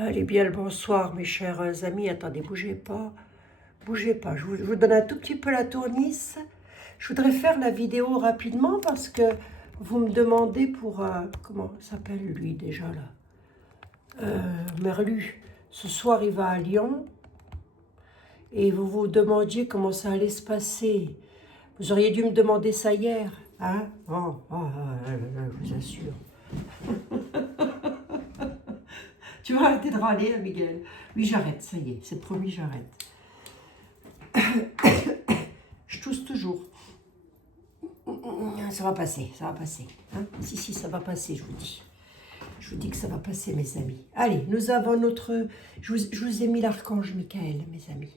Allez bien le bonsoir mes chers amis, attendez, bougez pas, bougez pas, je vous donne un tout petit peu la tournisse. Je voudrais faire la vidéo rapidement parce que vous me demandez pour, comment s'appelle lui déjà là, Merlu, ce soir il va à Lyon et vous vous demandiez comment ça allait se passer. Vous auriez dû me demander ça hier, hein? Je vous assure. Tu vas arrêter de râler, hein, Miguel. Oui, j'arrête, ça y est, c'est promis, j'arrête. Je tousse toujours. Ça va passer, ça va passer. Hein, si, ça va passer, je vous dis. Je vous dis que ça va passer, mes amis. Allez, nous avons notre... Je vous ai mis l'archange Michael, mes amis.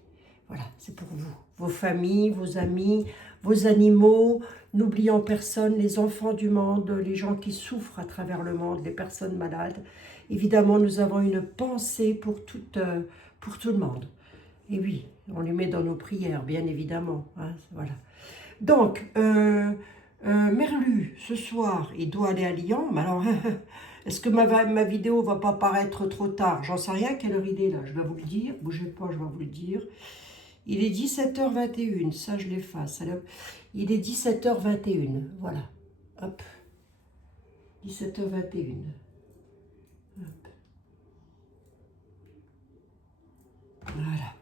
Voilà, c'est pour vous. Vos familles, vos amis, vos animaux. N'oublions personne, les enfants du monde, les gens qui souffrent à travers le monde, les personnes malades. Évidemment, nous avons une pensée pour tout le monde. Et oui, on les met dans nos prières, bien évidemment. Hein, voilà. Donc, Merlu, ce soir, il doit aller à Lyon. Mais alors, est-ce que ma vidéo va pas paraître trop tard? J'en sais rien, quelle heure il est là, je vais vous le dire. Bougez pas, je vais vous le dire. Il est 17h21, ça je l'efface. Il est 17h21, voilà. Hop. 17h21. Hop. Voilà.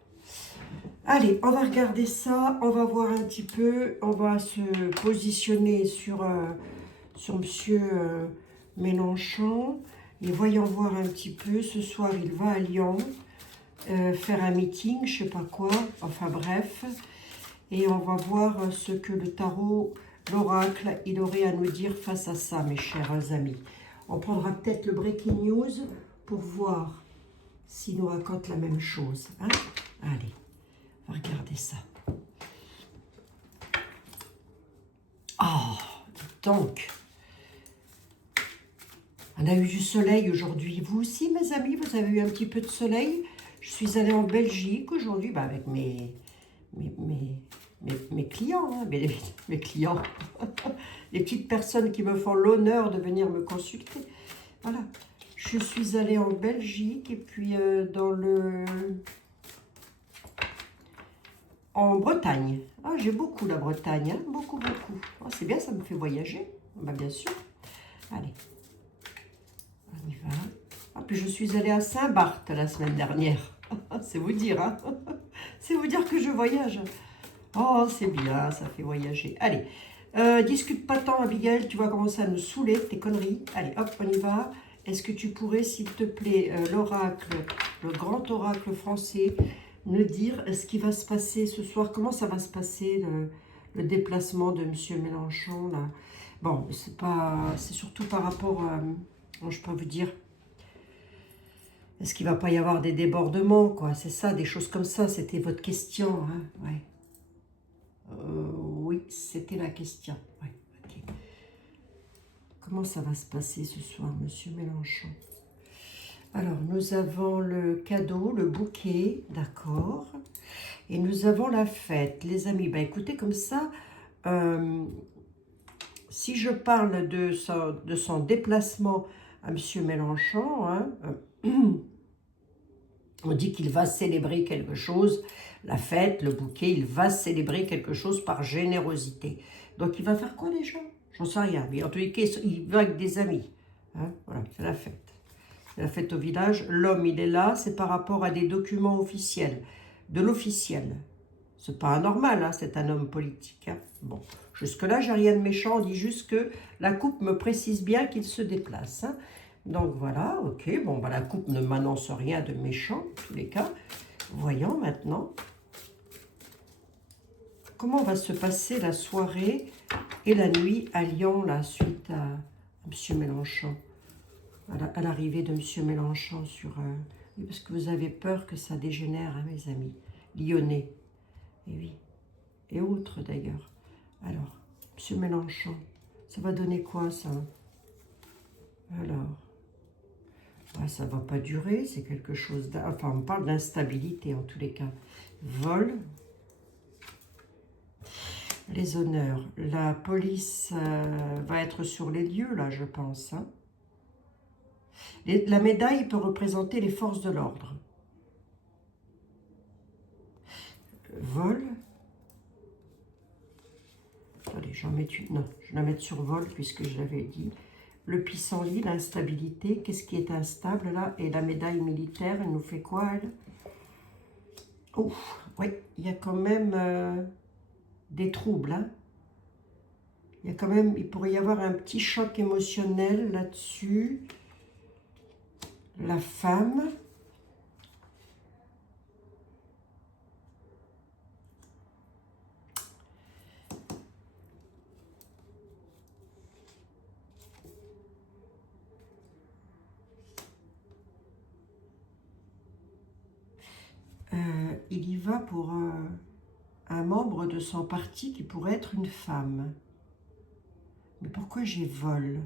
Allez, on va regarder ça, on va voir un petit peu, on va se positionner sur Monsieur Mélenchon. Et voyons voir un petit peu, ce soir il va à Lyon faire un meeting, je sais pas quoi, enfin bref. Et on va voir ce que le tarot, l'oracle, il aurait à nous dire face à ça, mes chers amis. On prendra peut-être le breaking news pour voir s'il nous raconte la même chose. Hein? Allez. Regardez ça. Oh, donc, on a eu du soleil aujourd'hui. Vous aussi, mes amis, vous avez eu un petit peu de soleil. Je suis allée en Belgique aujourd'hui avec mes clients, hein, mes clients, les petites personnes qui me font l'honneur de venir me consulter. Voilà, je suis allée en Belgique et puis en Bretagne. Ah, j'ai beaucoup la Bretagne, hein, beaucoup. Oh, c'est bien, ça me fait voyager. Bah, bien sûr. Allez, on y va. Ah, puis je suis allée à Saint-Barth la semaine dernière. C'est vous dire, hein. C'est vous dire que je voyage. Oh, c'est bien, ça fait voyager. Allez, discute pas tant, Abigail, tu vas commencer à nous saouler, tes conneries. Allez, hop, on y va. Est-ce que tu pourrais, s'il te plaît, l'oracle, le grand oracle français, nous dire ce qui va se passer ce soir, comment ça va se passer, le déplacement de M. Mélenchon, là. Bon, c'est surtout par rapport à, je peux vous dire, est-ce qu'il ne va pas y avoir des débordements, quoi, c'est ça, des choses comme ça, c'était votre question, hein, ouais. Oui, c'était la question, ouais, ok. Comment ça va se passer ce soir, M. Mélenchon? Alors, nous avons le cadeau, le bouquet, d'accord. Et nous avons la fête, les amis. Ben, écoutez, comme ça, si je parle de son déplacement à M. Mélenchon, hein, on dit qu'il va célébrer quelque chose, la fête, le bouquet, il va célébrer quelque chose par générosité. Donc, il va faire quoi déjà? J'en sais rien, mais en tous les cas, il va avec des amis. Hein, voilà, c'est la fête. La fête au village, l'homme il est là, c'est par rapport à des documents officiels, de l'officiel. C'est pas anormal, hein, c'est un homme politique. Hein. Bon, jusque-là, j'ai rien de méchant, on dit juste que la coupe me précise bien qu'il se déplace. Hein. Donc voilà, ok, bon, bah, la coupe ne m'annonce rien de méchant, en tous les cas. Voyons maintenant comment va se passer la soirée et la nuit à Lyon, là, suite à M. Mélenchon. À l'arrivée de M. Mélenchon sur... oui, parce que vous avez peur que ça dégénère, hein, mes amis. Lyonnais. Et oui. Et autres, d'ailleurs. Alors, M. Mélenchon, ça va donner quoi, ça? Alors, bah, ça ne va pas durer, c'est quelque chose... Enfin, on parle d'instabilité, en tous les cas. Vol. Les honneurs. La police va être sur les lieux, là, je pense, hein. La médaille peut représenter les forces de l'ordre. Vol. Allez, j'en mets une. Non, je vais la mettre sur vol puisque je l'avais dit. Le pissenlit, l'instabilité. Qu'est-ce qui est instable là? Et la médaille militaire, elle nous fait quoi, elle? Oh, oui, il y a quand même des troubles. Hein. Il y a quand même, il pourrait y avoir un petit choc émotionnel là-dessus. La femme. Il y va pour un membre de son parti qui pourrait être une femme. Mais pourquoi j'ai vol?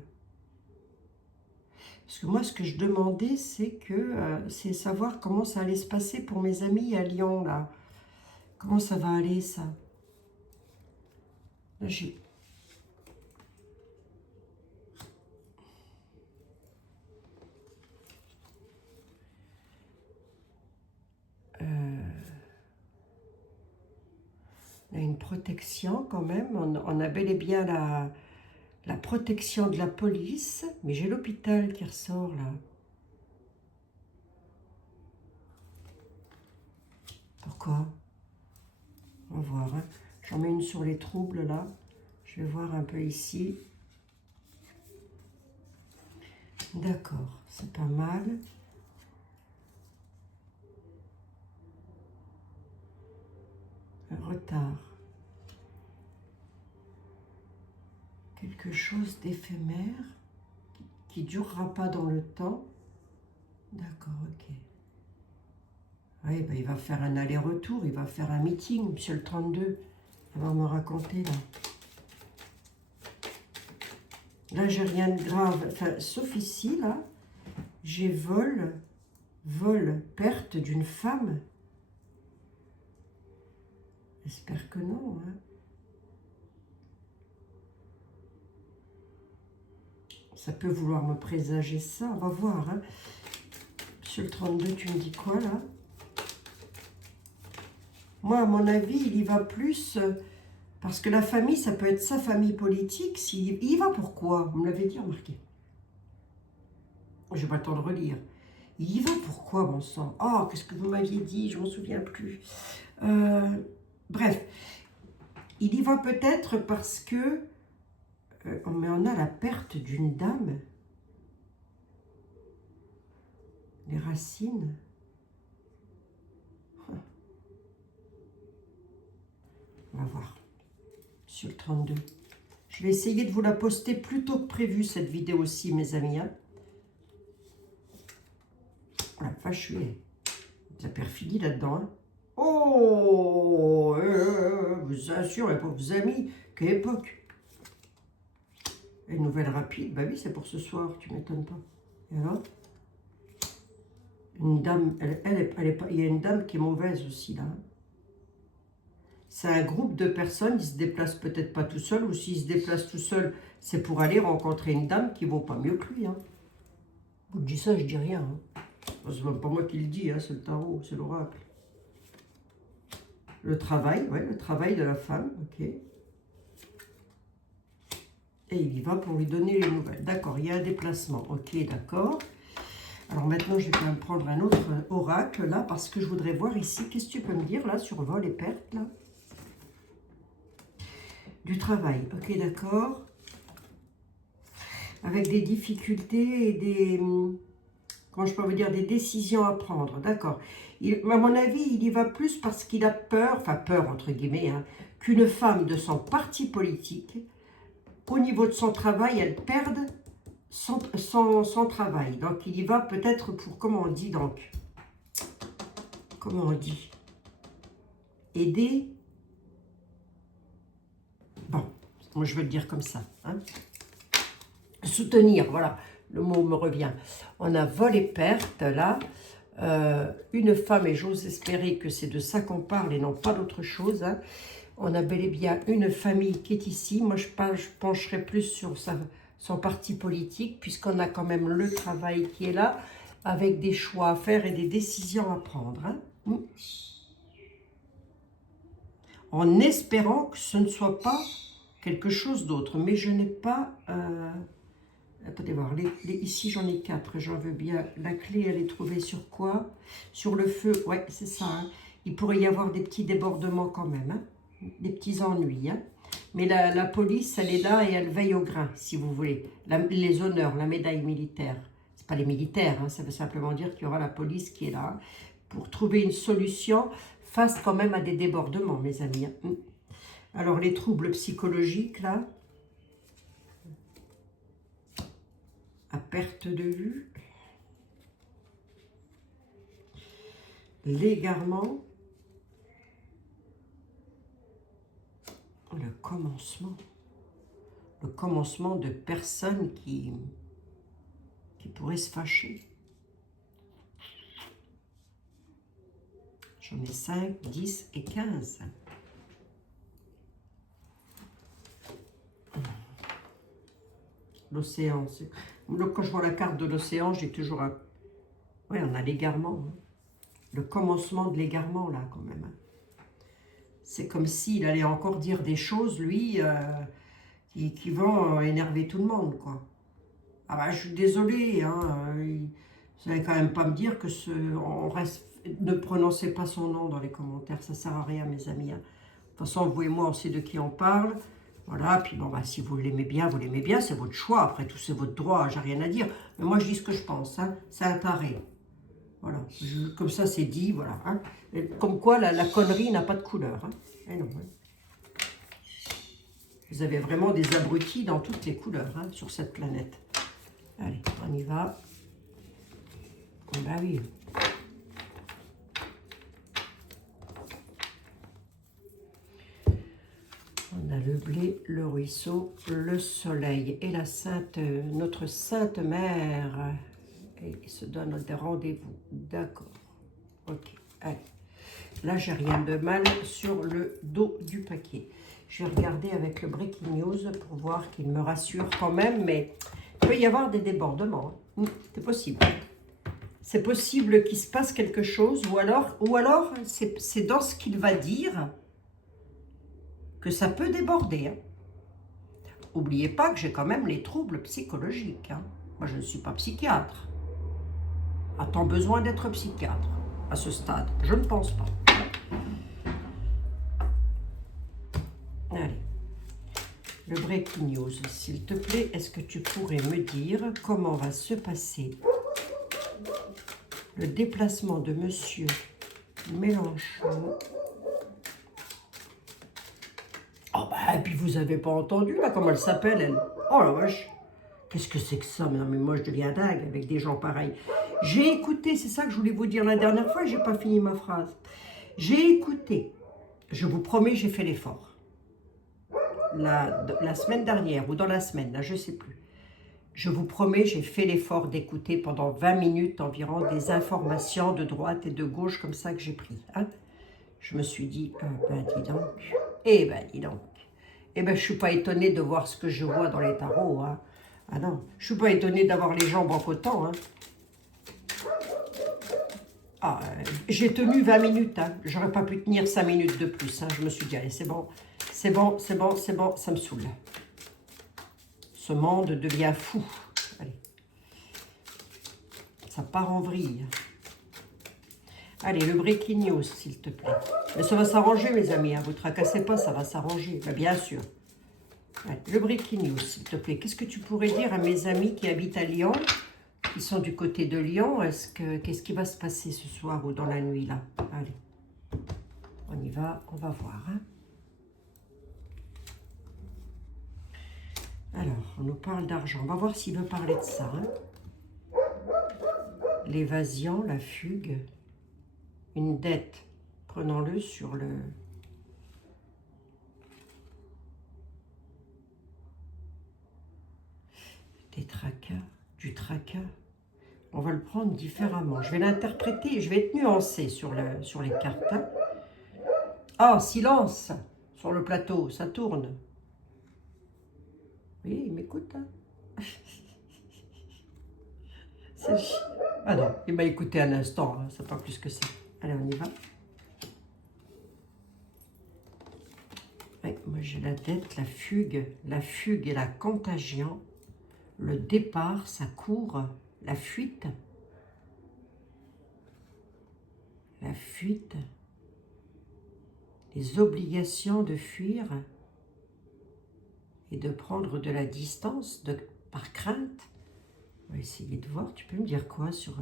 Parce que moi, ce que je demandais, c'est savoir comment ça allait se passer pour mes amis à Lyon, là. Comment ça va aller, ça? Là, j'ai... On a une protection quand même. On a bel et bien la protection de la police. Mais j'ai l'hôpital qui ressort, là. Pourquoi? On va voir. Hein. J'en mets une sur les troubles, là. Je vais voir un peu ici. D'accord, c'est pas mal. Un retard. Quelque chose d'éphémère qui ne durera pas dans le temps. D'accord, ok. Oui, ben, il va faire un aller-retour, il va faire un meeting, monsieur le 32. Il va me raconter, là. Là, j'ai rien de grave. Enfin, sauf ici, là, j'ai vol, perte d'une femme. J'espère que non, hein. Ça peut vouloir me présager ça, on va voir, hein. Monsieur le 32, tu me dis quoi, là? Moi, à mon avis, il y va plus... parce que la famille, ça peut être sa famille politique. Il y va pourquoi? Vous me l'avez dit, remarquez. Je n'ai pas le temps de relire. Il y va pourquoi, bon sang? Oh, qu'est-ce que vous m'aviez dit? Je ne m'en souviens plus. Bref. Il y va peut-être parce que... mais on a la perte d'une dame. Les racines. On va voir. Sur le 32. Je vais essayer de vous la poster plus tôt que prévu, cette vidéo-ci, mes amis. Hein. Oh la vache, je suis... de la perfidie là-dedans. Hein. Oh vous assurez pour vos amis. Quelle époque. Une nouvelle rapide. Bah oui, c'est pour ce soir, tu m'étonnes pas. Et alors une dame, elle est pas... il y a une dame qui est mauvaise aussi, là. C'est un groupe de personnes, ils se déplacent peut-être pas tout seuls, ou s'ils se déplacent tout seuls, c'est pour aller rencontrer une dame qui vaut pas mieux que lui. Hein. Vous dites ça, je dis rien. Hein. C'est même pas moi qui le dis, hein, c'est le tarot, c'est l'oracle. Le travail, ouais, le travail de la femme, ok. Et il y va pour lui donner les nouvelles. D'accord, il y a un déplacement, ok, d'accord. Alors maintenant, je vais quand même prendre un autre oracle, là, parce que je voudrais voir ici, qu'est-ce que tu peux me dire, là, sur vol et perte, là? Du travail, ok, d'accord. Avec des difficultés et des... comment je peux vous dire, des décisions à prendre, d'accord. À mon avis, il y va plus parce qu'il a peur, enfin peur entre guillemets, hein, qu'une femme de son parti politique, au niveau de son travail, elle perde son travail. Donc il y va peut-être pour, comment on dit donc, comment on dit, aider. Bon, moi je veux le dire comme ça, hein. Soutenir, voilà, le mot me revient. On a vol et perte, là. Une femme, et j'ose espérer que c'est de ça qu'on parle et non pas d'autre chose. Hein. On a bel et bien une famille qui est ici. Moi, je pencherai plus sur son parti politique, puisqu'on a quand même le travail qui est là, avec des choix à faire et des décisions à prendre. Hein. En espérant que ce ne soit pas quelque chose d'autre. Mais je n'ai pas... attendez voir, ici j'en ai 4, j'en veux bien. La clé, elle est trouvée sur quoi? Sur le feu, ouais, c'est ça. Hein. Il pourrait y avoir des petits débordements quand même, hein. Des petits ennuis. Hein. Mais la police, elle est là et elle veille au grain, si vous voulez. Les honneurs, la médaille militaire. Ce pas les militaires, hein, ça veut simplement dire qu'il y aura la police qui est là pour trouver une solution face quand même à des débordements, mes amis. Hein. Alors, les troubles psychologiques, là, à perte de vue, l'égarement, le commencement de personnes qui pourraient se fâcher. J'en ai 5, 10 et 15. L'océan, quand je vois la carte de l'océan, j'ai toujours un... Oui, on a l'égarement. Hein. Le commencement de l'égarement, là, quand même. C'est comme s'il allait encore dire des choses, lui, qui vont énerver tout le monde, quoi. Ah bah, je suis désolée, hein. Vous n'allez quand même pas me dire que ne prononcez pas son nom dans les commentaires. Ça ne sert à rien, mes amis. Hein. De toute façon, vous et moi, on sait de qui on parle. Voilà, puis bon, bah, si vous l'aimez bien, c'est votre choix. Après tout, c'est votre droit, j'ai rien à dire. Mais moi, je dis ce que je pense, hein. C'est un taré. Voilà, comme ça, c'est dit, voilà. Hein. Comme quoi, la connerie n'a pas de couleur. Hein. Eh non, hein. Vous avez vraiment des abrutis dans toutes les couleurs, hein, sur cette planète. Allez, on y va. Bah oui. On a le blé, le ruisseau, le soleil et notre sainte mère. Et il se donne des rendez-vous. D'accord. Ok. Allez. Là, j'ai rien de mal sur le dos du paquet. Je vais regarder avec le Breaking News pour voir qu'il me rassure quand même. Mais il peut y avoir des débordements. Hein. C'est possible. C'est possible qu'il se passe quelque chose. Ou alors c'est dans ce qu'il va dire que ça peut déborder. Hein. N'oubliez pas que j'ai quand même les troubles psychologiques. Hein. Moi, je ne suis pas psychiatre. A-t-on besoin d'être psychiatre à ce stade? Je ne pense pas. Allez. Le Breaking News, s'il te plaît, est-ce que tu pourrais me dire comment va se passer le déplacement de Monsieur Mélenchon? Oh bah, et puis vous avez pas entendu, là, comment elle s'appelle, elle? Oh la vache! Qu'est-ce que c'est que ça? Mais moi, je deviens dingue avec des gens pareils. J'ai écouté, c'est ça que je voulais vous dire la dernière fois, j'ai pas fini ma phrase. J'ai écouté, je vous promets, j'ai fait l'effort. La semaine dernière, ou dans la semaine, là, je sais plus. Je vous promets, j'ai fait l'effort d'écouter pendant 20 minutes environ des informations de droite et de gauche comme ça que j'ai pris. Hein. Je me suis dit, ben dis donc, dis donc. Je ne suis pas étonnée de voir ce que je vois dans les tarots. Hein. Ah non, je ne suis pas étonnée d'avoir les jambes en coton. Hein. Ah, j'ai tenu 20 minutes. Hein. J'aurais pas pu tenir 5 minutes de plus. Hein. Je me suis dit, allez, c'est bon, ça me saoule. Ce monde devient fou. Allez. Ça part en vrille. Allez, le breaking news, s'il te plaît. Mais ça va s'arranger, mes amis. Hein. Vous ne tracassez pas, ça va s'arranger. Bien sûr. Allez, le breaking news, s'il te plaît. Qu'est-ce que tu pourrais dire à mes amis qui habitent à Lyon, qui sont du côté de Lyon? Qu'est-ce qui va se passer ce soir ou dans la nuit, là? Allez, on y va, on va voir. Hein. Alors, on nous parle d'argent. On va voir s'il veut parler de ça. Hein. L'évasion, la fugue, une dette. Prenons-le sur le... Des tracas, du tracas. On va le prendre différemment. Je vais l'interpréter, je vais être nuancée sur les cartes. Hein. Ah, silence sur le plateau, ça tourne. Oui, il m'écoute. Hein. C'est chiant. Ah non, il m'a écouté un instant, hein, c'est pas plus que ça. Allez, on y va. Ouais, moi j'ai la tête, la fugue et la contagion, le départ, ça court, la fuite, les obligations de fuir et de prendre de la distance par crainte. On va essayer de voir, tu peux me dire quoi sur...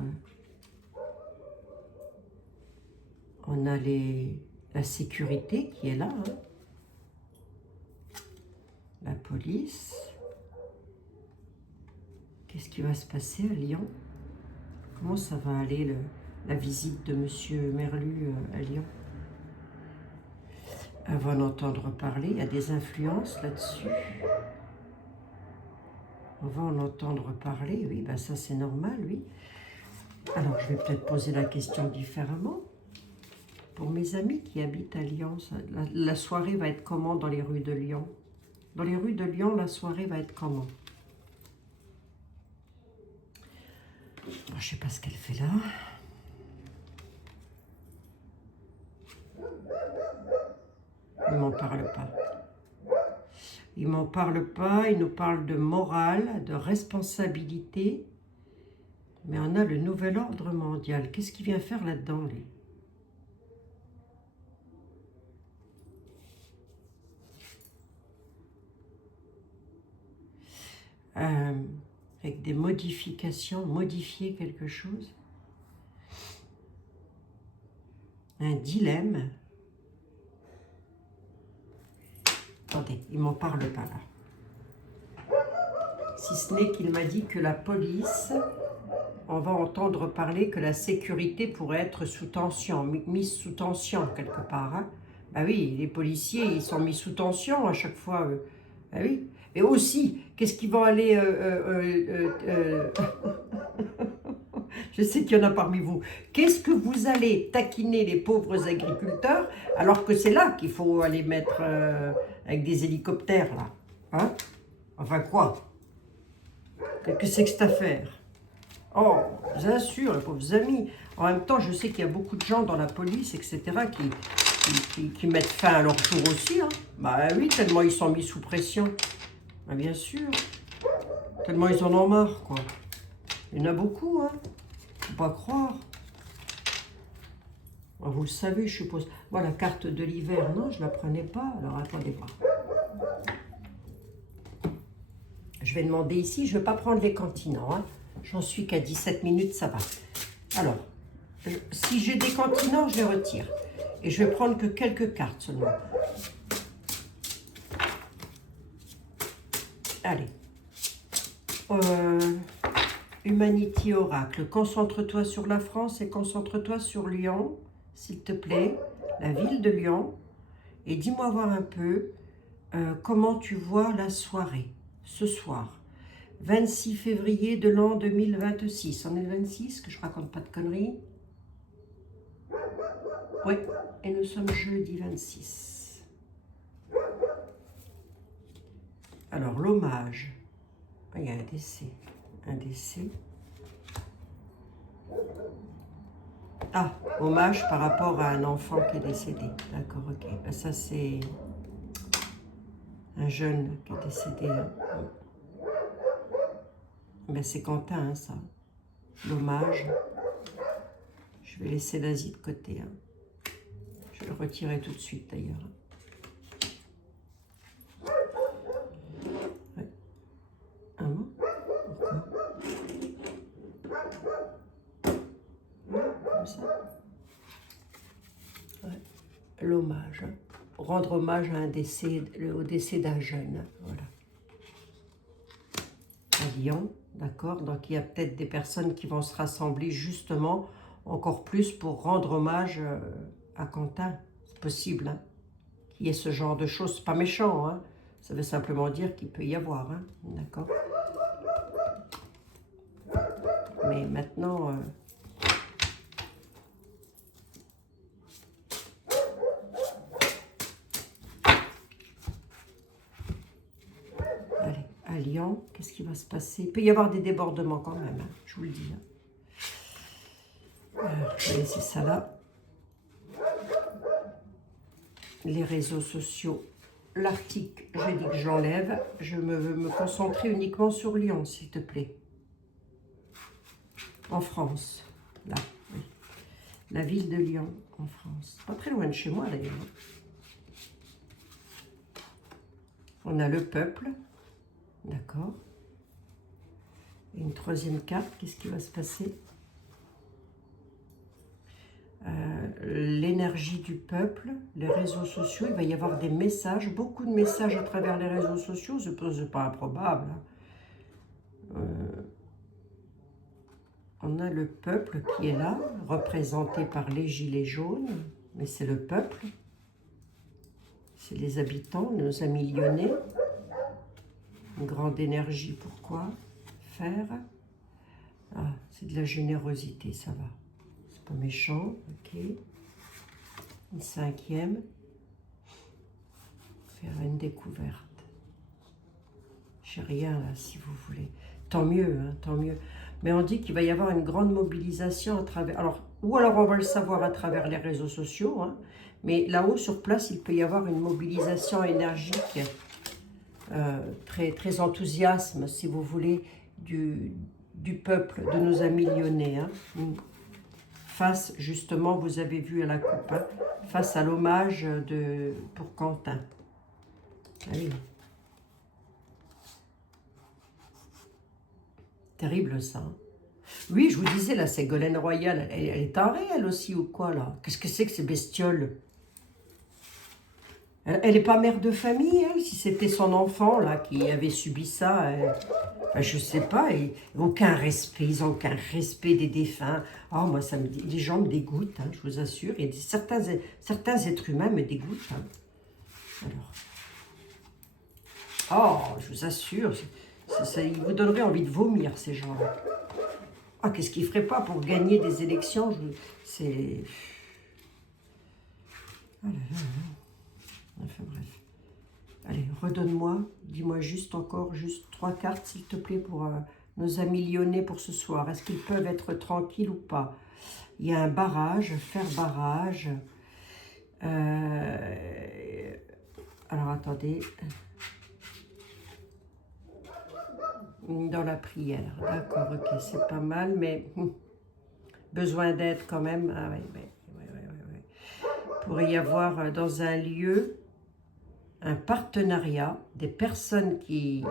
On a la sécurité qui est là, hein. La police. Qu'est-ce qui va se passer à Lyon? Comment ça va aller la visite de Monsieur Merlu à Lyon? On va en entendre parler, il y a des influences là-dessus. On va en entendre parler, oui, ben ça c'est normal, oui. Alors je vais peut-être poser la question différemment. Pour mes amis qui habitent à Lyon, la soirée va être comment dans les rues de Lyon? Dans les rues de Lyon, la soirée va être comment? Je ne sais pas ce qu'elle fait là. Il m'en parle pas. Il m'en parle pas, il nous parle de morale, de responsabilité. Mais on a le nouvel ordre mondial. Qu'est-ce qu'il vient faire là-dedans, lui? Avec des modifications, modifier quelque chose. Un dilemme. Attendez, il m'en parle pas là. Si ce n'est qu'il m'a dit que la police, on va entendre parler que la sécurité pourrait être sous tension, mise sous tension quelque part. Hein. Ben oui, les policiers, ils sont mis sous tension à chaque fois. Ben oui. Mais aussi, qu'est-ce qu'ils vont aller... Je sais qu'il y en a parmi vous. Qu'est-ce que vous allez taquiner les pauvres agriculteurs alors que c'est là qu'il faut aller mettre avec des hélicoptères, là, hein? Enfin quoi? Qu'est-ce que c'est que cette affaire? Oh, bien sûr, les pauvres amis. En même temps, je sais qu'il y a beaucoup de gens dans la police, etc., qui mettent fin à leur jour aussi. Hein. Bah oui, tellement ils sont mis sous pression. Bah, bien sûr. Tellement ils en ont marre, quoi. Il y en a beaucoup, hein. Faut pas croire. Vous le savez, je suppose. Moi, la carte de l'hiver, non, je ne la prenais pas. Alors, attendez voir. Je vais demander ici, je ne vais pas prendre les continents. Hein. J'en suis qu'à 17 minutes, ça va. Alors, si j'ai des continents, je les retire. Et je vais prendre que quelques cartes seulement. Allez. Humanity Oracle. Concentre-toi sur la France et concentre-toi sur Lyon, s'il te plaît. La ville de Lyon. Et dis-moi voir un peu comment tu vois la soirée, ce soir. 26 février de l'an 2026. On est le 26, que je raconte pas de conneries. Oui, et nous sommes jeudi 26. Alors, l'hommage. Il y a un décès. Un décès. Ah, hommage par rapport à un enfant qui est décédé. D'accord, ok. Ben, ça, c'est un jeune qui est décédé. Ben, c'est Quentin, hein, ça. L'hommage. Je vais laisser l'Asie de côté. Hein. Je vais le retirer tout de suite, d'ailleurs. Ouais. Ah bon? Pourquoi? Comme ça. Ouais. L'hommage. Hein. Rendre hommage à un décès, au décès d'un jeune. Voilà. À Lyon, d'accord? Donc il y a peut-être des personnes qui vont se rassembler justement encore plus pour rendre hommage à Quentin. C'est possible, hein? Qu'il y ait ce genre de choses. C'est pas méchant, hein? Ça veut simplement dire qu'il peut y avoir, hein? D'accord? Mais maintenant... Allez, à Lyon, qu'est-ce qui va se passer? Il peut y avoir des débordements quand même, hein, je vous le dis. Hein. Je vais laisser ça là. Les réseaux sociaux, l'article, j'ai dit que j'enlève. Je veux me concentrer uniquement sur Lyon, s'il te plaît. En France, là, oui. La ville de Lyon, en France. Pas très loin de chez moi, d'ailleurs. On a le peuple, d'accord. Une troisième carte, qu'est-ce qui va se passer? L'énergie du peuple, les réseaux sociaux, il va y avoir des messages, beaucoup de messages à travers les réseaux sociaux, ce n'est pas improbable. On a le peuple qui est là, représenté par les gilets jaunes, mais c'est le peuple, c'est les habitants, nos amis lyonnais. Une grande énergie, pourquoi faire? Ah, c'est de la générosité, ça va. C'est pas méchant, ok. Une cinquième. Faire une découverte. J'ai rien là, si vous voulez. Tant mieux, hein, tant mieux. Mais on dit qu'il va y avoir une grande mobilisation à travers... Alors, ou alors on va le savoir à travers les réseaux sociaux, hein, mais là-haut, sur place, il peut y avoir une mobilisation énergique, très enthousiasme, si vous voulez, du peuple, de nos amis lyonnais. Hein. Face, justement, vous avez vu à la coupe, hein, face à l'hommage pour Quentin. Ah oui. Terrible, ça. Hein. Oui, je vous disais, la Ségolène Royal, elle est tarée, elle aussi, ou quoi, là? Qu'est-ce que c'est que ces bestioles? Elle n'est pas mère de famille, elle? Si c'était son enfant, là, qui avait subi ça, je ne sais pas, aucun respect, ils n'ont aucun respect des défunts. Oh, moi, les gens me dégoûtent, hein, je vous assure. Il y a certains êtres humains me dégoûtent. Hein. Alors, oh, je vous assure, ils vous donneraient envie de vomir, ces gens-là. Ah, qu'est-ce qu'ils ne feraient pas pour gagner des élections? C'est... Oh là là là. Enfin bref. Allez, redonne-moi. Dis-moi juste 3 cartes, s'il te plaît, pour nos amis lyonnais pour ce soir. Est-ce qu'ils peuvent être tranquilles ou pas? Il y a un barrage, faire barrage. Alors, attendez... Dans la prière, d'accord, ok, c'est pas mal, mais besoin d'aide quand même. Ah oui. Pourrait y avoir dans un lieu un partenariat, des personnes qui...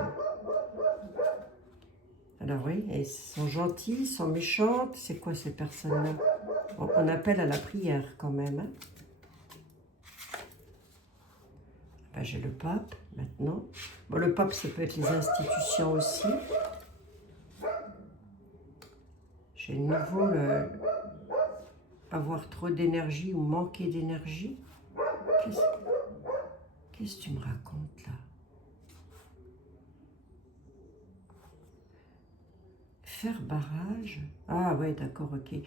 Alors oui, elles sont gentilles, sont méchantes, c'est quoi ces personnes-là? On appelle à la prière quand même. Hein. Ben, j'ai le pape maintenant. Bon, le pape, ça peut être les institutions aussi. J'ai de nouveau avoir trop d'énergie ou manquer d'énergie. Qu'est-ce que tu me racontes là? Faire barrage? Ah ouais, d'accord, ok.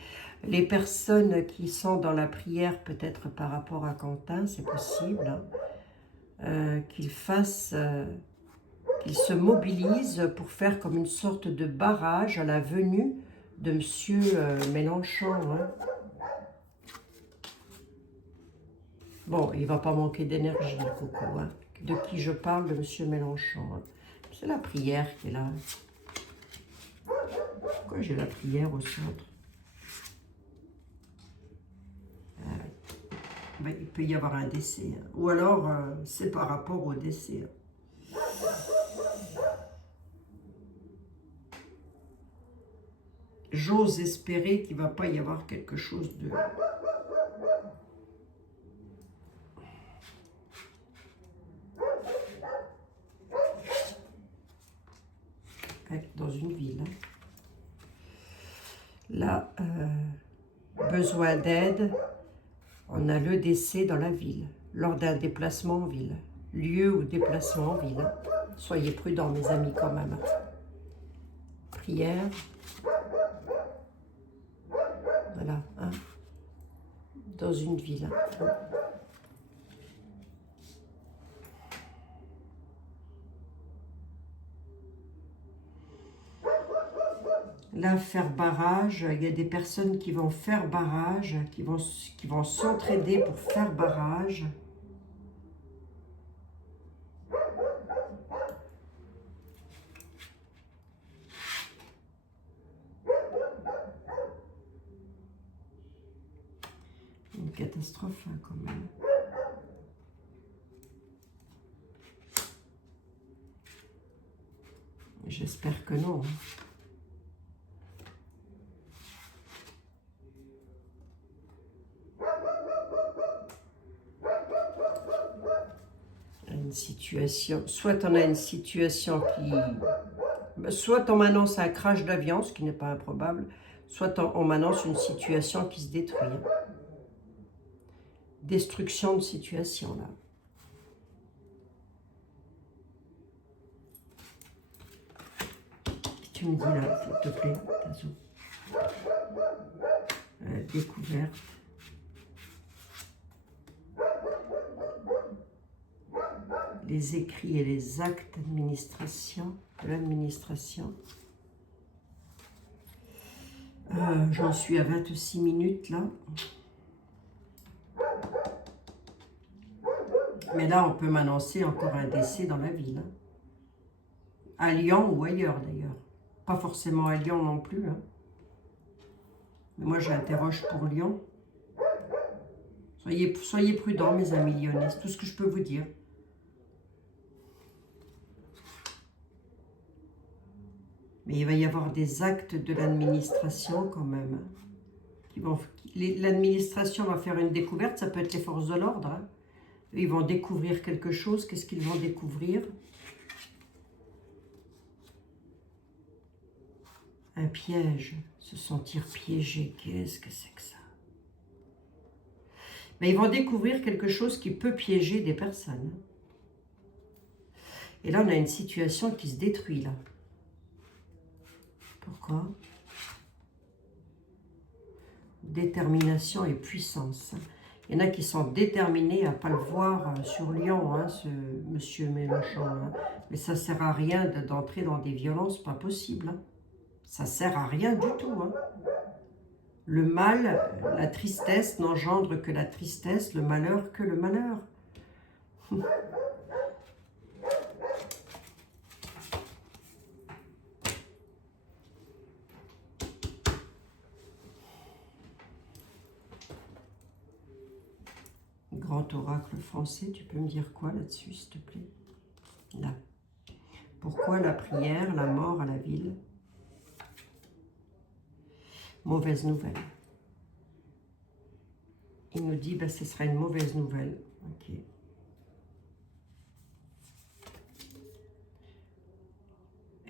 Les personnes qui sont dans la prière, peut-être par rapport à Quentin, c'est possible, hein, qu'ils se mobilisent pour faire comme une sorte de barrage à la venue de Monsieur Mélenchon. Hein. Bon, il ne va pas manquer d'énergie, le coco. Hein. De qui je parle? De Monsieur Mélenchon. Hein. C'est la prière qui est là. Pourquoi j'ai la prière au centre? Ben, il peut y avoir un décès. Hein. Ou alors, c'est par rapport au décès. Hein. J'ose espérer qu'il ne va pas y avoir quelque chose de... Dans une ville. Hein. Là, besoin d'aide, on a le décès dans la ville, lors d'un déplacement en ville. Lieu ou déplacement en ville. Hein. Soyez prudents, mes amis, quand même. Prière. Voilà. Hein. Dans une ville. Hein. Là, faire barrage, il y a des personnes qui vont faire barrage, qui vont s'entraider pour faire barrage. Une catastrophe, hein, quand même. J'espère que non. Une situation, soit on a une situation qui... Soit on m'annonce un crash d'avion, ce qui n'est pas improbable, soit on m'annonce une situation qui se détruit. Destruction de situation, là. Tu me dis là, s'il te plaît, Tazo. Découverte. Les écrits et les actes d'administration, de l'administration. J'en suis à 26 minutes là. Mais là, on peut m'annoncer encore un décès dans la ville. Hein. À Lyon ou ailleurs d'ailleurs. Pas forcément à Lyon non plus. Hein. Mais moi, j'interroge pour Lyon. Soyez prudents, mes amis lyonnais. C'est tout ce que je peux vous dire. Mais il va y avoir des actes de l'administration quand même. Hein, l'administration va faire une découverte. Ça peut être les forces de l'ordre. Hein. Ils vont découvrir quelque chose. Qu'est-ce qu'ils vont découvrir? Un piège. Se sentir piégé. Qu'est-ce que c'est que ça? Mais ils vont découvrir quelque chose qui peut piéger des personnes. Et là, on a une situation qui se détruit, là. Pourquoi? Détermination et puissance. Il y en a qui sont déterminés à ne pas le voir sur Lyon, hein, ce monsieur Mélenchon. Hein. Mais ça ne sert à rien d'entrer dans des violences, pas possible. Hein. Ça ne sert à rien du tout. Hein. Le mal, la tristesse n'engendre que la tristesse, le malheur que le malheur. Grand oracle français, tu peux me dire quoi là-dessus, s'il te plaît? Là. Pourquoi la prière, la mort à la ville? Mauvaise nouvelle. Il nous dit, ce sera une mauvaise nouvelle. Ok.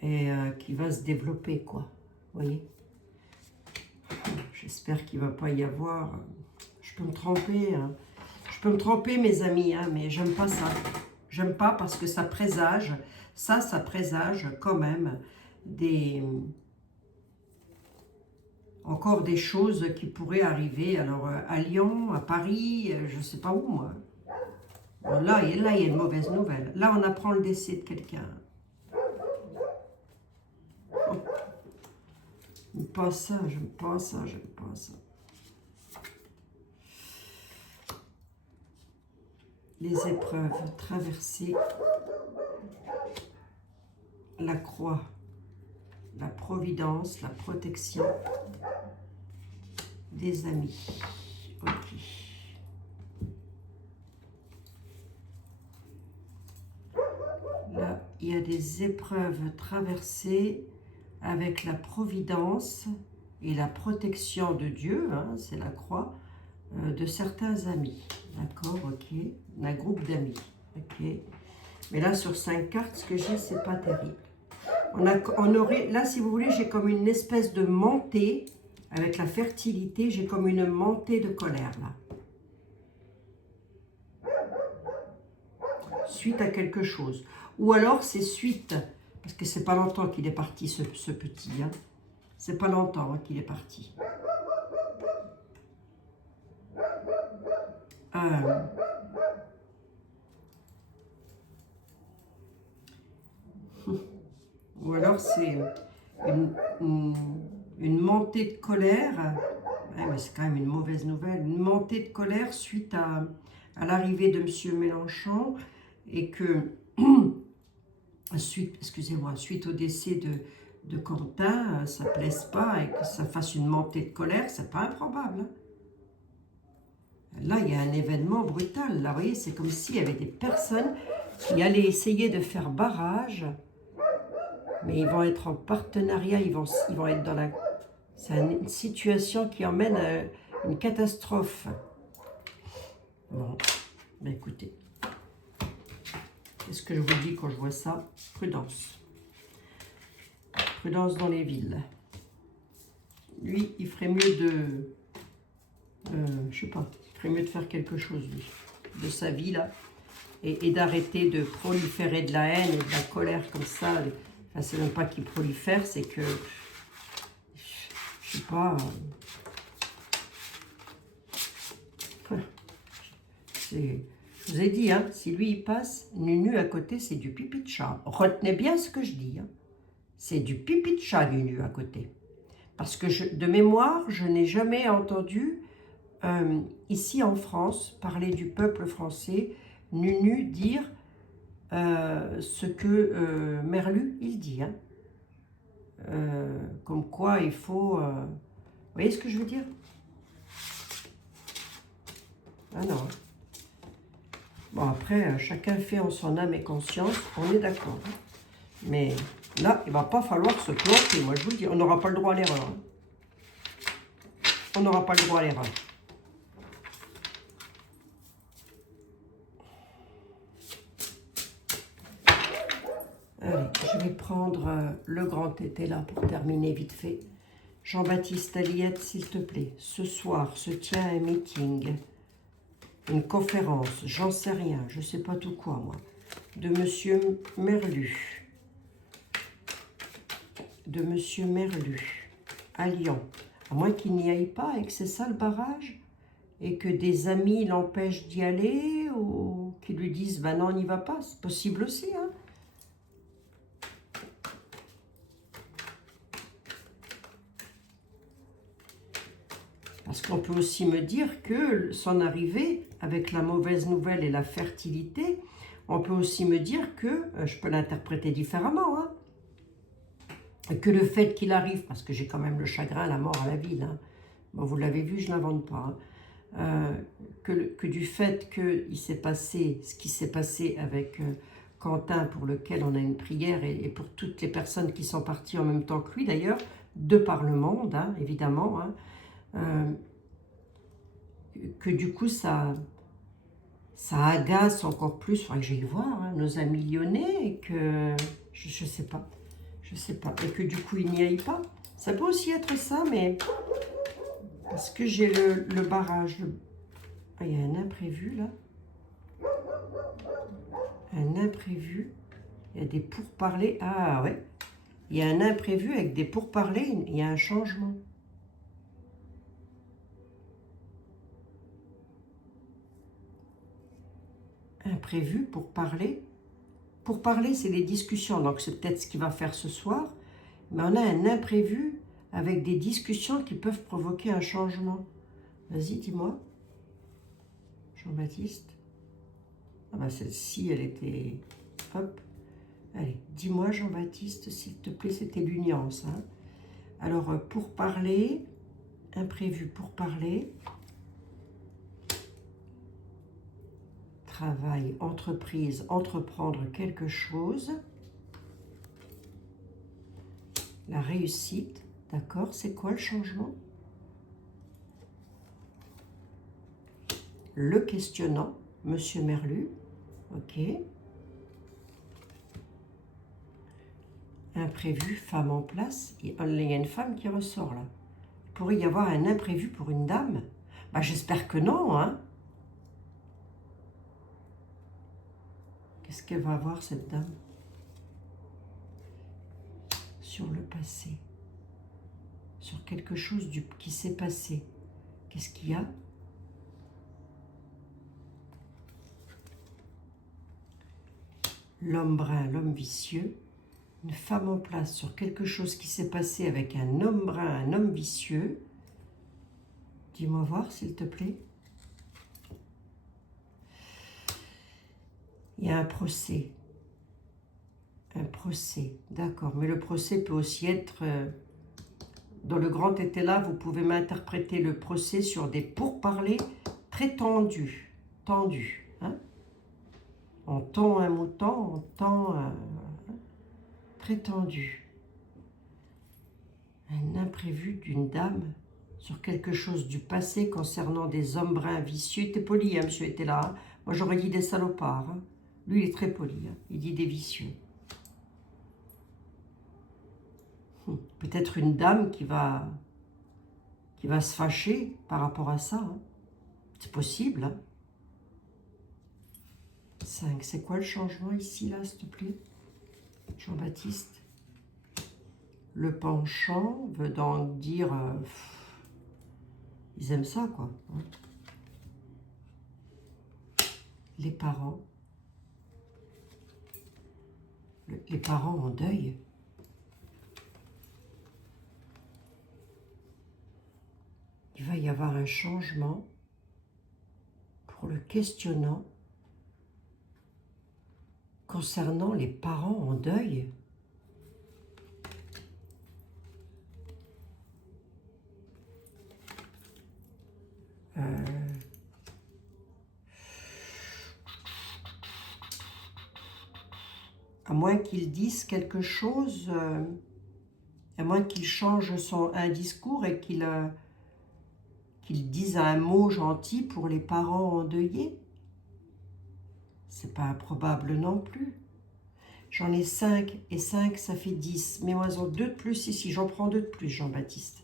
Et qui va se développer, quoi. Vous voyez? J'espère qu'il ne va pas y avoir... Je peux me tromper, hein. Je peux me tromper, mes amis, hein, mais j'aime pas ça. J'aime pas parce que ça présage, ça présage quand même encore des choses qui pourraient arriver. Alors, à Lyon, à Paris, je ne sais pas où, moi. Bon, là, il y a une mauvaise nouvelle. Là, on apprend le décès de quelqu'un. Oh. J'aime pas ça, j'aime pas ça, j'aime pas ça. Les épreuves traversées, la croix, la providence, la protection des amis. Ok. Là, il y a des épreuves traversées avec la providence et la protection de Dieu, hein, c'est la croix, de certains amis. D'accord, ok. Un groupe d'amis. Ok. Mais là, sur 5 cartes, ce que j'ai, c'est pas terrible. On aurait, là, si vous voulez, j'ai comme une espèce de montée, avec la fertilité, j'ai comme une montée de colère, là. Suite à quelque chose. Ou alors, c'est suite, parce que c'est pas longtemps qu'il est parti, ce petit. Hein. C'est pas longtemps qu'il est parti. Ou alors, c'est une montée de colère. Ouais, mais c'est quand même une mauvaise nouvelle. Une montée de colère suite à l'arrivée de M. Mélenchon et que, suite au décès de Quentin, ça ne plaise pas et que ça fasse une montée de colère, c'est pas improbable. Hein. Là, il y a un événement brutal. Là, vous voyez, c'est comme s'il y avait des personnes qui allaient essayer de faire barrage, mais ils vont être en partenariat, ils vont être dans la... C'est une situation qui emmène à une catastrophe. Bon, ben écoutez, qu'est-ce que je vous dis quand je vois ça? Prudence. Prudence dans les villes. Lui, il ferait mieux de... je sais pas, il ferait mieux de faire quelque chose, lui, de sa vie, là. Et d'arrêter de proliférer de la haine et de la colère comme ça. Enfin, c'est même pas qu'il prolifère, c'est que... Je sais pas... Je vous ai dit, hein, si lui il passe, Nunu à côté, c'est du pipi de chat. Retenez bien ce que je dis. Hein. C'est du pipi de chat, Nunu à côté. Parce que de mémoire, je n'ai jamais entendu, ici en France, parler du peuple français, Nunu dire ce que Merlu, il dit. Hein. Comme quoi il faut... vous voyez ce que je veux dire? Ah non. Bon, après, chacun fait en son âme et conscience, on est d'accord. Hein. Mais là, il ne va pas falloir se planter. Moi, je vous le dis, on n'aura pas le droit à l'erreur. Hein. On n'aura pas le droit à l'erreur. Allez, je vais prendre le grand tété là pour terminer vite fait. Jean-Baptiste Aliette, s'il te plaît. Ce soir se tient un meeting, une conférence, j'en sais rien, je ne sais pas tout quoi moi, de Monsieur Merlu. De Monsieur Merlu à Lyon. À moins qu'il n'y aille pas et que c'est ça le barrage et que des amis l'empêchent d'y aller ou qu'ils lui disent ben non on n'y va pas, c'est possible aussi. Hein. Parce qu'on peut aussi me dire que son arrivée, avec la mauvaise nouvelle et la fertilité, on peut aussi me dire que, je peux l'interpréter différemment, hein, que le fait qu'il arrive, parce que j'ai quand même le chagrin, la mort à la ville, hein, bon, vous l'avez vu, je ne l'invente pas, hein, que du fait qu'il s'est passé ce qui s'est passé avec Quentin, pour lequel on a une prière, et pour toutes les personnes qui sont parties en même temps que lui d'ailleurs, de par le monde, hein, évidemment, hein, que du coup ça agace encore plus, il faudrait que j'aille voir hein, nos amis lyonnais, et que je sais pas, et que du coup il n'y aille pas. Ça peut aussi être ça, mais parce que j'ai le barrage. Ah, il y a un imprévu là. Un imprévu. Il y a des pourparlers. Ah ouais. Il y a un imprévu avec des pourparlers. Il y a un changement. Imprévu pour parler. Pour parler, c'est les discussions. Donc c'est peut-être ce qu'il va faire ce soir. Mais on a un imprévu avec des discussions qui peuvent provoquer un changement. Vas-y, dis-moi. Jean-Baptiste. Ah bah celle-ci, elle était... Hop. Allez, dis-moi Jean-Baptiste, s'il te plaît, c'était l'uniance. Hein. Alors, pour parler, imprévu pour parler, travail, entreprise, entreprendre quelque chose, la réussite, d'accord, c'est quoi le changement? Le questionnant, Monsieur Merlu, ok. Imprévu, femme en place. Il y a une femme qui ressort là. Il pourrait y avoir un imprévu pour une dame. Bah, j'espère que non, hein. Qu'est-ce qu'elle va avoir, cette dame? Sur le passé. Sur quelque chose qui s'est passé. Qu'est-ce qu'il y a? L'homme brun, l'homme vicieux. Une femme en place sur quelque chose qui s'est passé avec un homme brun, un homme vicieux. Dis-moi voir, s'il te plaît. Il y a un procès. Un procès, d'accord. Mais le procès peut aussi être... dans le grand été là, vous pouvez m'interpréter le procès sur des pourparlers très tendus. Tendus, hein. On tend un mouton, on tend un... très tendu. Un imprévu d'une dame sur quelque chose du passé concernant des hommes bruns vicieux. Il était poli, hein, monsieur était là. Hein. Moi, j'aurais dit des salopards. Hein. Lui, il est très poli. Hein. Il dit des vicieux. Peut-être une dame qui va se fâcher par rapport à ça. Hein. C'est possible. Hein. 5. C'est quoi le changement ici, là, s'il te plaît, Jean-Baptiste? Le penchant veut donc dire... ils aiment ça, quoi. Hein. Les parents. Les parents en deuil. Il va y avoir un changement pour le questionnant concernant les parents en deuil. À moins qu'il dise quelque chose, à moins qu'il change un discours et qu'il dise un mot gentil pour les parents endeuillés. C'est pas improbable non plus. J'en ai 5 et 5, ça fait 10. Mets-moi-en 2 de plus ici. J'en prends 2 de plus, Jean-Baptiste.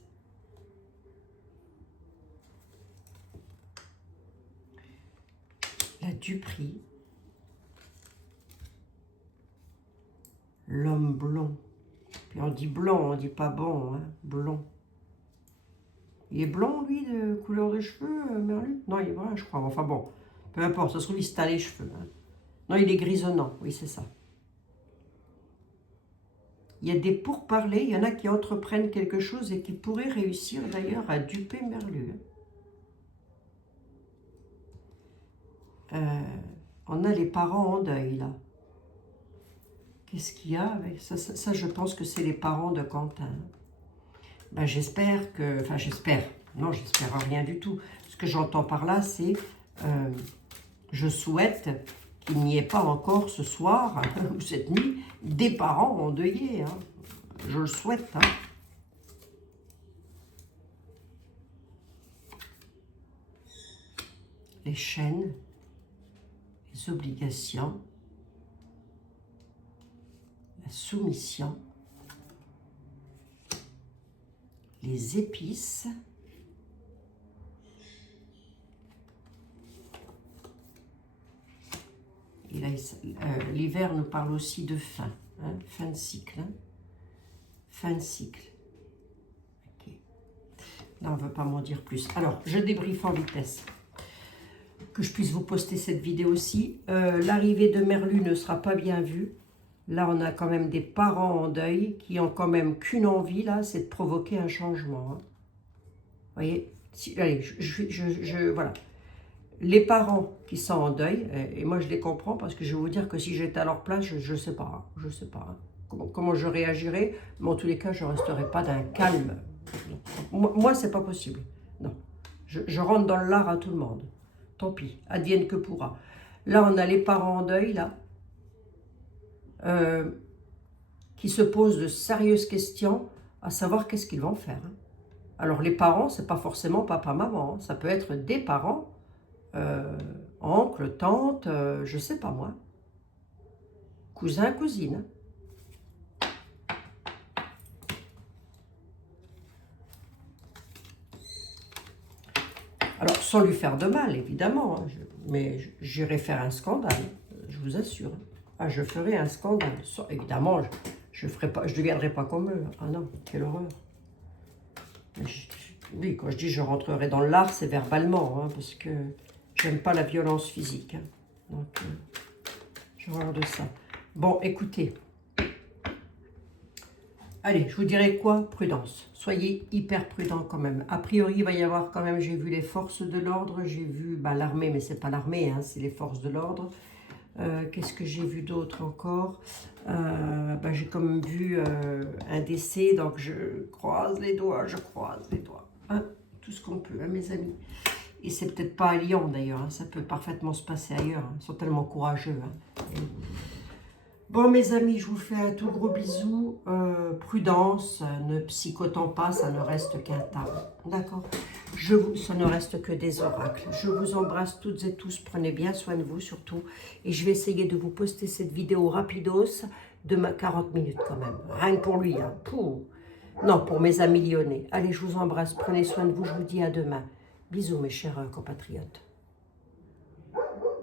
La Duperie. L'homme blond. Puis on dit blond, on dit pas bon, hein, blond. Il est blond, lui, de couleur de cheveux, Merlin? Non, il est brun, je crois. Enfin bon, peu importe, ça se trouve, il se teint les cheveux. Hein. Non, il est grisonnant, oui, c'est ça. Il y a des pourparlers, il y en a qui entreprennent quelque chose et qui pourraient réussir d'ailleurs à duper Merlin. On a les parents en deuil, là. Qu'est-ce qu'il y a avec ça, ça, je pense que c'est les parents de Quentin. Ben, j'espère que... Enfin, j'espère. Non, j'espère rien du tout. Ce que j'entends par là, c'est... je souhaite qu'il n'y ait pas encore ce soir, ou cette nuit, des parents endeuillés. Hein. Je le souhaite. Hein. Les chaînes, les obligations, la soumission, les épices, et là, l'hiver nous parle aussi de fin, hein, fin de cycle. Hein, fin de cycle. Okay. Là, on ne veut pas m'en dire plus. Alors, je débriefe en vitesse. Que je puisse vous poster cette vidéo aussi. L'arrivée de Merlin ne sera pas bien vue. Là, on a quand même des parents en deuil qui ont quand même qu'une envie, là, c'est de provoquer un changement. Hein. Vous voyez, allez, voilà. Les parents qui sont en deuil, et moi je les comprends parce que je vais vous dire que si j'étais à leur place, je ne sais pas. Hein, je ne sais pas hein, comment je réagirais, mais en tous les cas, je ne resterai pas d'un calme. Moi, c'est pas possible. Non. Je rentre dans l'art à tout le monde. Tant pis, advienne que pourra. Là, on a les parents en deuil, là. Qui se posent de sérieuses questions à savoir qu'est-ce qu'ils vont faire. Hein. Alors les parents, c'est pas forcément papa-maman, hein. Ça peut être des parents, oncle, tante, je sais pas moi, cousin, cousine. Alors sans lui faire de mal, évidemment, hein, mais j'irai faire un scandale, je vous assure. Ah, je ferai un scandale. Évidemment, je ne deviendrai pas comme eux. Ah non, quelle horreur. Oui, quand je dis je rentrerai dans l'art, c'est verbalement, hein, parce que j'aime pas la violence physique. Hein. Donc, j'ai horreur de ça. Bon, écoutez, Allez, je vous dirais quoi? Prudence. Soyez hyper prudents quand même. A priori, il va y avoir quand même, j'ai vu les forces de l'ordre, j'ai vu l'armée, mais c'est pas l'armée, hein, c'est les forces de l'ordre. Qu'est-ce que j'ai vu d'autre encore? J'ai comme vu un décès, donc je croise les doigts, je croise les doigts. Hein, tout ce qu'on peut, hein, mes amis. Et c'est peut-être pas à Lyon d'ailleurs, hein, ça peut parfaitement se passer ailleurs. Hein, ils sont tellement courageux. Hein. Bon, mes amis, je vous fais un tout gros bisou. Prudence, ne psychotons pas, ça ne reste qu'un tarot. D'accord? Ça ne reste que des oracles. Je vous embrasse toutes et tous. Prenez bien soin de vous surtout. Et je vais essayer de vous poster cette vidéo rapidos de 40 minutes quand même. Rien que pour lui. Hein. Non, pour mes amis lyonnais. Allez, je vous embrasse. Prenez soin de vous. Je vous dis à demain. Bisous, mes chers compatriotes.